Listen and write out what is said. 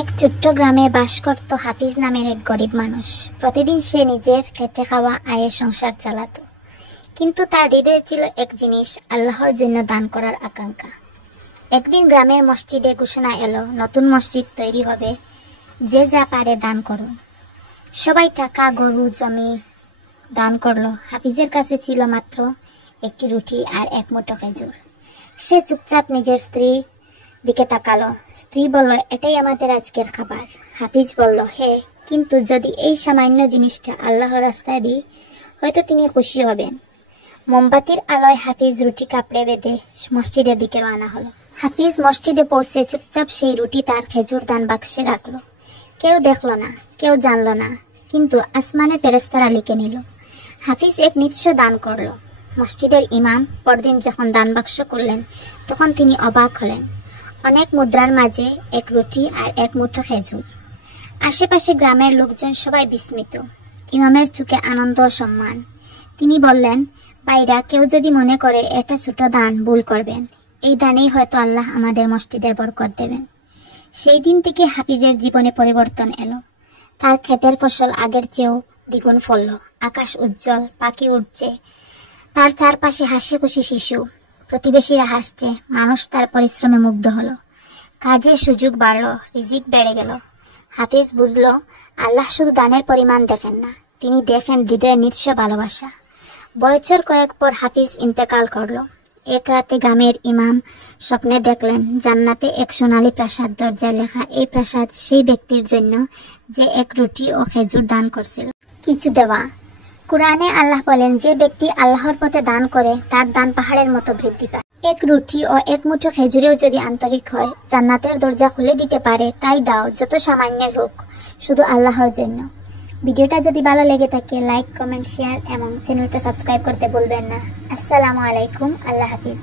এক ছোট্ট গ্রামে বাস করত হাফিজ নামের এক গরিব মানুষ। প্রতিদিন সে নিজের খেটে খাওয়া আয়ে সংসার চালাত, কিন্তু তার হৃদয়ে ছিল এক জিনিস, আল্লাহর জন্য দান করার আকাঙ্ক্ষা। একদিন গ্রামের মসজিদে ঘোষণা এলো, নতুন মসজিদ তৈরি হবে, যে যা পারে দান করুন। সবাই টাকা, গরু, জমি দান করলো। হাফিজের কাছে ছিল মাত্র একটি রুটি আর এক মুঠো খেজুর। সে চুপচাপ নিজের স্ত্রীর দিকে তাকালো। স্ত্রী বলল, এটাই আমাদের আজকের খাবার। হাফিজ বলল, হে, কিন্তু যদি এই সামান্য জিনিসটা আল্লাহর রাস্তায় দিই, হয়তো তিনি খুশি হবেন। মোমবাতির আলোয় হাফিজ রুটি কাপড়ে বেঁধে মসজিদের দিকে রওনা হলো। হাফিজ মসজিদে পৌঁছে চুপচাপ সেই রুটি তার খেজুর দান বাক্সে রাখলো। কেউ দেখলো না, কেউ জানলো না, কিন্তু আসমানে ফেরেশতারা লিখে নিল, হাফিজ এক নিঃস্ব দান করলো। মসজিদের ইমাম পরদিন যখন দান বাক্স করলেন, তখন তিনি অবাক হলেন। অনেক মুদ্রার মাঝে এক রুটি আর এক মুঠো খেজুর। আশেপাশে গ্রামের লোকজন সবাই বিস্মিত। ইমামের চোখে আনন্দ ও সম্মান। তিনি বললেন, ভাইরা, কেউ যদি মনে করে এটা ছোট দান, ভুল করবেন। এই দানেই হয়তো আল্লাহ আমাদের মসজিদের বরকত দেবেন। সেই দিন থেকে হাফিজের জীবনে পরিবর্তন এলো। তার ক্ষেতের ফসল আগের চেয়েও দ্বিগুণ ফলল। আকাশ উজ্জ্বল, পাখি উঠছে, তার চারপাশে হাসি খুশি শিশু, প্রতিবেশীরা হাসছে। মানুষ তার পরিশ্রমে মুগ্ধ হলো। কাজের সুযোগ বাড়ল, রিজিক বেড়ে গেল। হাফিজ বুঝলো, আল্লাহ শুধু দানের পরিমাণ দেখেন না, তিনি দেখেন হৃদয়ের নিঃস্ব ভালোবাসা। বছর কয়েক পর হাফিজ ইন্তেকাল করলো। এক রাতে গ্রামের ইমাম স্বপ্নে দেখলেন, জান্নাতে এক সোনালী প্রাসাদ, দরজায় লেখা, এই প্রাসাদ সেই ব্যক্তির জন্য যে এক রুটি ও খেজুর দান করছিল। কিছু দেওয়া। কুরআনে আল্লাহ বলেন, যে ব্যক্তি আল্লাহর পথে দান করে, তার দান পাহাড়ের মতো বৃদ্ধি পায়। এক রুটি ও এক মুঠো খেজুরেও যদি আন্তরিক হয়, জান্নাতের দরজা খুলে দিতে পারে। তাই দাও, যত সামান্য হোক, শুধু আল্লাহর জন্য। ভিডিওটা যদি ভালো লেগে থাকে, লাইক, কমেন্ট, শেয়ার এবং চ্যানেলটা সাবস্ক্রাইব করতে ভুলবেন না। আসসালামু আলাইকুম। আল্লাহ হাফিজ।